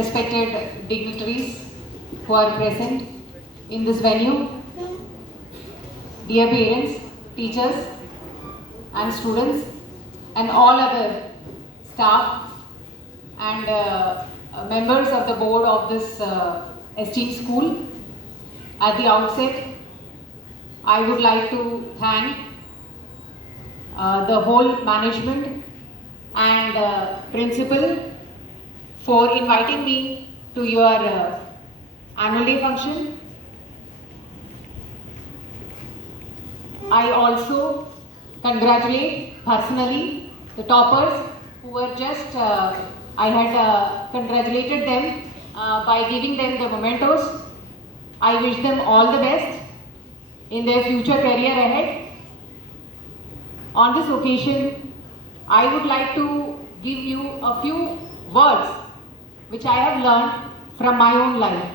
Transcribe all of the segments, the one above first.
respected dignitaries who are present in this venue, dear parents, teachers and students and all other staff and members of the board of this esteemed school. At the outset, I would like to thank the whole management and principal for inviting me to your annual day function. I also congratulate personally the toppers who were just, I had congratulated them by giving them the mementos. I wish them all the best in their future career ahead. On this occasion, I would like to give you a few words which I have learned from my own life.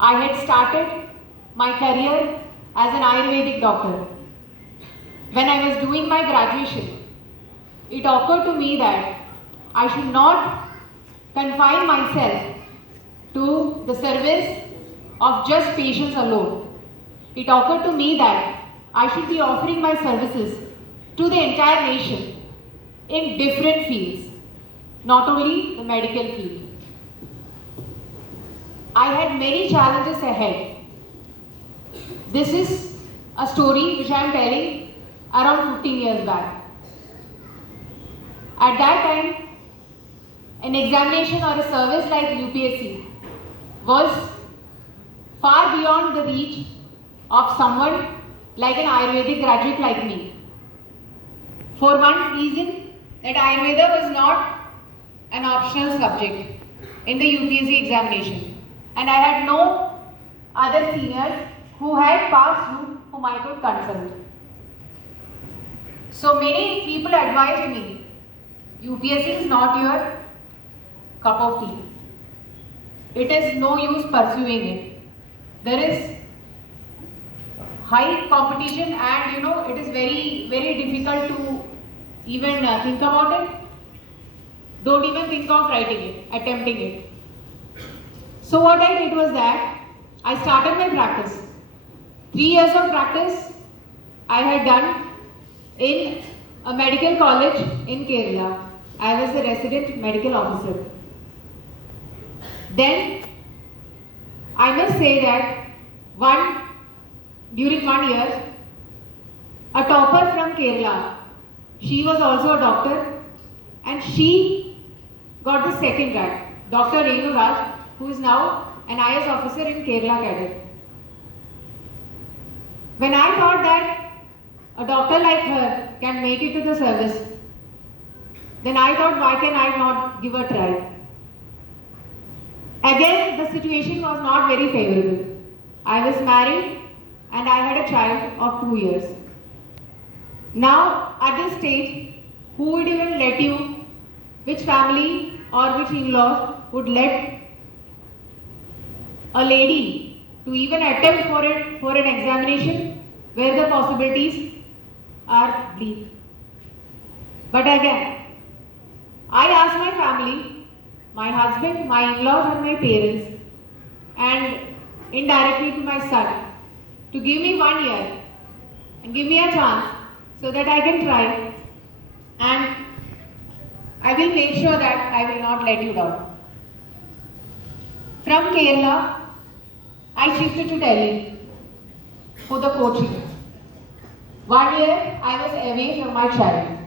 I had started my career as an Ayurvedic doctor. When I was doing my graduation, it occurred to me that I should not confine myself to the service of just patients alone. It occurred to me that I should be offering my services to the entire nation in different fields, not only the medical field. I had many challenges ahead. This is a story which I am telling around 15 years back. At that time, an examination or a service like UPSC was far beyond the reach of someone like an Ayurvedic graduate like me. For one reason, that Ayurveda was not an optional subject in the UPSC examination, and I had no other seniors who had passed through whom I could consult. So many people advised me, UPSC is not your cup of tea. It is no use pursuing it. There is high competition and it is very, very difficult to even think about it. Don't even think of writing it, attempting it. So what I did was that I started my practice. 3 years of practice I had done in a medical college in Kerala. I was a resident medical officer. Then I must say that during 1 year, a topper from Kerala, she was also a doctor and she got the second rank, Dr. Renu Raj, who is now an IAS officer in Kerala cadre. When I thought that a doctor like her can make it to the service, then I thought, why can I not give a try? Again, the situation was not very favorable. I was married and I had a child of 2 years. Now, at this stage, who would even let you, which family or which in-laws would let a lady to even attempt for an examination where the possibilities are bleak? But again, I asked my family, my husband, my in-laws and my parents, and indirectly to my son, to give me 1 year and give me a chance so that I can try, and I will make sure that I will not let you down. From Kerala, I shifted to Delhi for the coaching. 1 year I was away from my child.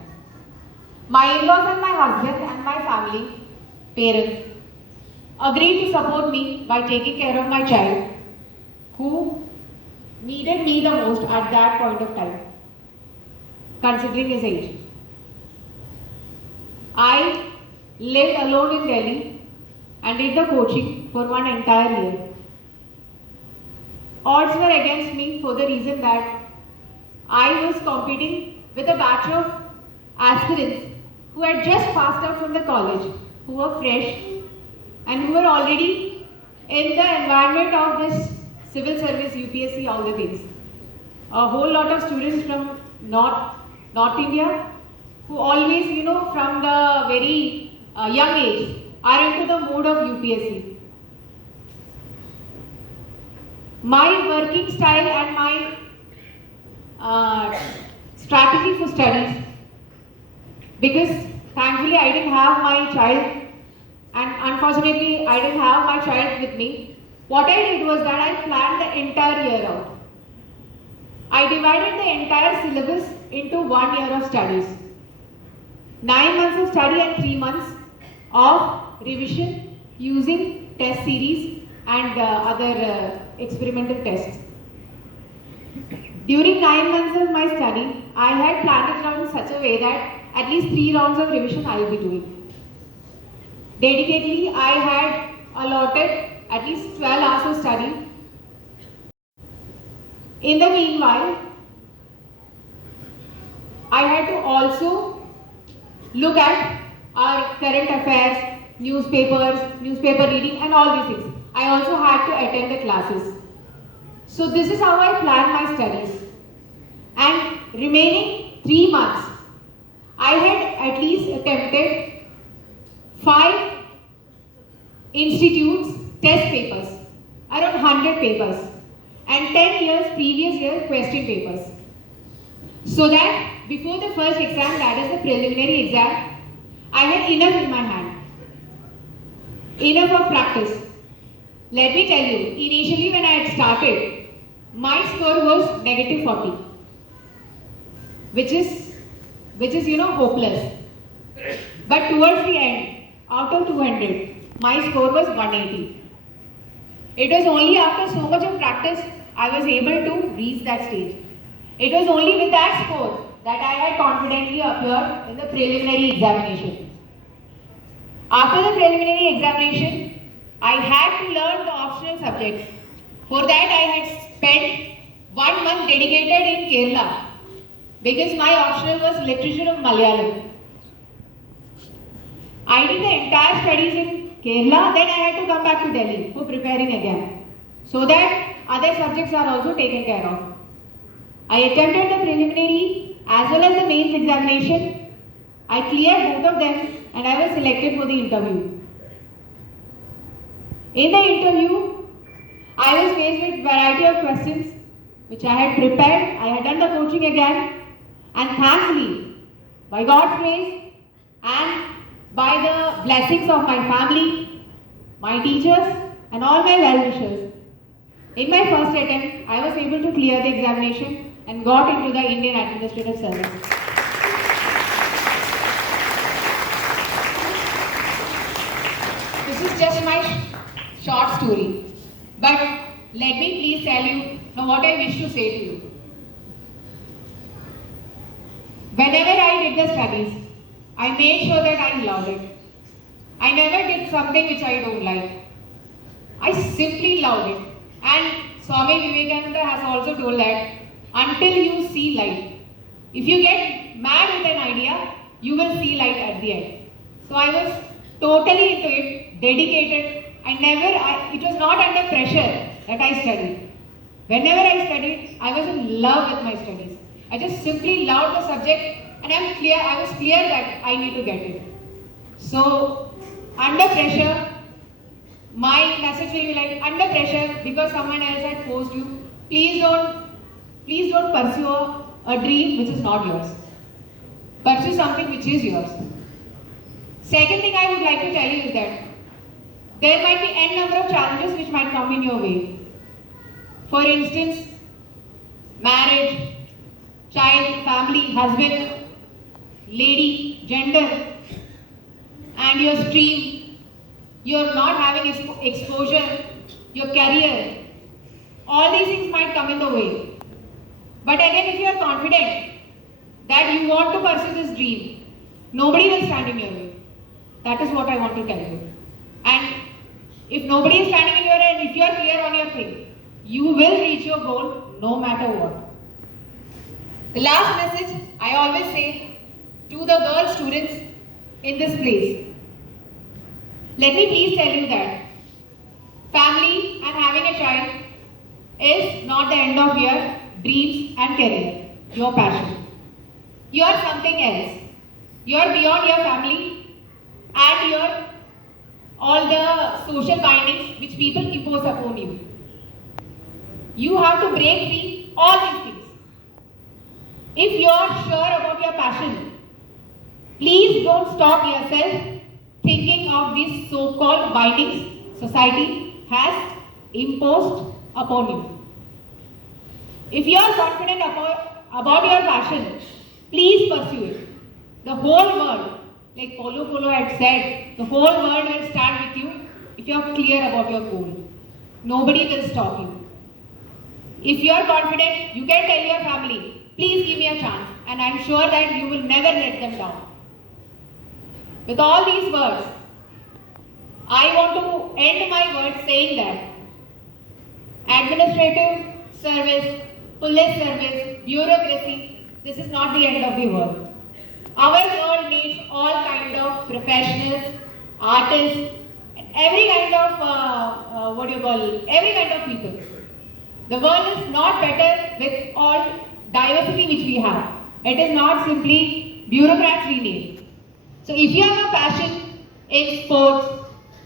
My in-laws and my husband and my family, parents, agreed to support me by taking care of my child who needed me the most at that point of time, considering his age. I lived alone in Delhi and did the coaching for 1 entire year. Odds were against me for the reason that I was competing with a batch of aspirants who had just passed out from the college, who were fresh and who were already in the environment of this civil service, UPSC, all the things. A whole lot of students from North India who always, from the very young age are into the mode of UPSC. My working style and my strategy for studies, because thankfully I didn't have my child, and unfortunately I didn't have my child with me. What I did was that I planned the entire year out. I divided the entire syllabus into 1 year of studies. 9 months of study and 3 months of revision using test series and other experimental tests. During 9 months of my study, I had planned it out in such a way that at least 3 rounds of revision I will be doing. Dedicatedly, I had allotted at least 12 hours of study. In the meanwhile, I had to also look at our current affairs, newspapers, newspaper reading and all these things. I also had to attend the classes. So this is how I planned my studies. And remaining 3 months, I had at least attempted 5 institutes test papers, around 100 papers, and 10 years previous year question papers. So that before the first exam, that is the preliminary exam, I had enough in my hand, enough of practice. Let me tell you, initially when I had started, my score was negative 40, which is hopeless. But towards the end, out of 200, my score was 180. It was only after so much of practice I was able to reach that stage. It was only with that score that I had confidently appeared in the preliminary examination. After the preliminary examination, I had to learn the optional subjects. For that, I had spent 1 month dedicated in Kerala, because my optional was literature of Malayalam. I did the entire studies in Kerala, then I had to come back to Delhi for preparing again, so that other subjects are also taken care of. I attempted the preliminary as well as the mains examination. I cleared both of them and I was selected for the interview. In the interview, I was faced with variety of questions which I had prepared. I had done the coaching again, and thankfully, by God's grace and by the blessings of my family, my teachers and all my well-wishers, in my first attempt, I was able to clear the examination and got into the Indian Administrative Service. This is just my short story, but let me please tell you now what I wish to say to you. Whenever I did the studies, I made sure that I loved it. I never did something which I don't like. I simply loved it. And Swami Vivekananda has also told that until you see light, if you get mad with an idea, you will see light at the end. So I was totally into it, dedicated. It was not under pressure that I studied. Whenever I studied, I was in love with my studies. I just simply loved the subject, and I was clear that I need to get it. So, under pressure, my message will be like, under pressure, because someone else had forced you, please don't pursue a dream which is not yours. Pursue something which is yours. Second thing I would like to tell you is that there might be n number of challenges which might come in your way. For instance, marriage, child, family, husband, lady, gender, and your stream, you're not having exposure, your career. All these things might come in the way. But again, if you are confident that you want to pursue this dream, nobody will stand in your way. That is what I want to tell you. And if nobody is standing in your way, and if you are clear on your thing, you will reach your goal no matter what. The last message I always say to the girl students in this place. Let me please tell you that family and having a child is not the end of your dreams and career, your passion. You are something else. You are beyond your family and your all the social bindings which people impose upon you. You have to break free all these things. If you are sure about your passion, please don't stop yourself thinking of these so-called bindings society has imposed upon you. If you are confident about your passion, please pursue it. The whole world, like Polo had said, the whole world will stand with you if you are clear about your goal. Nobody will stop you. If you are confident, you can tell your family, please give me a chance, and I am sure that you will never let them down. With all these words, I want to end my words saying that administrative service, police service, bureaucracy, this is not the end of the world. Our world needs all kind of professionals, artists, every kind of, every kind of people. The world is not better with all diversity which we have. It is not simply bureaucrats we need. So if you have a passion in sports,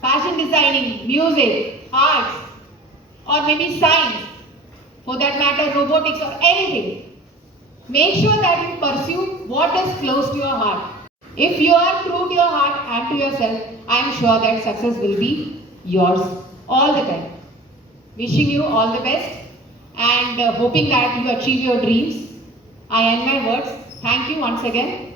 fashion designing, music, arts, or maybe science, for that matter robotics or anything, make sure that you pursue what is close to your heart. If you are true to your heart and to yourself, I am sure that success will be yours all the time. Wishing you all the best and hoping that you achieve your dreams. I end my words. Thank you once again.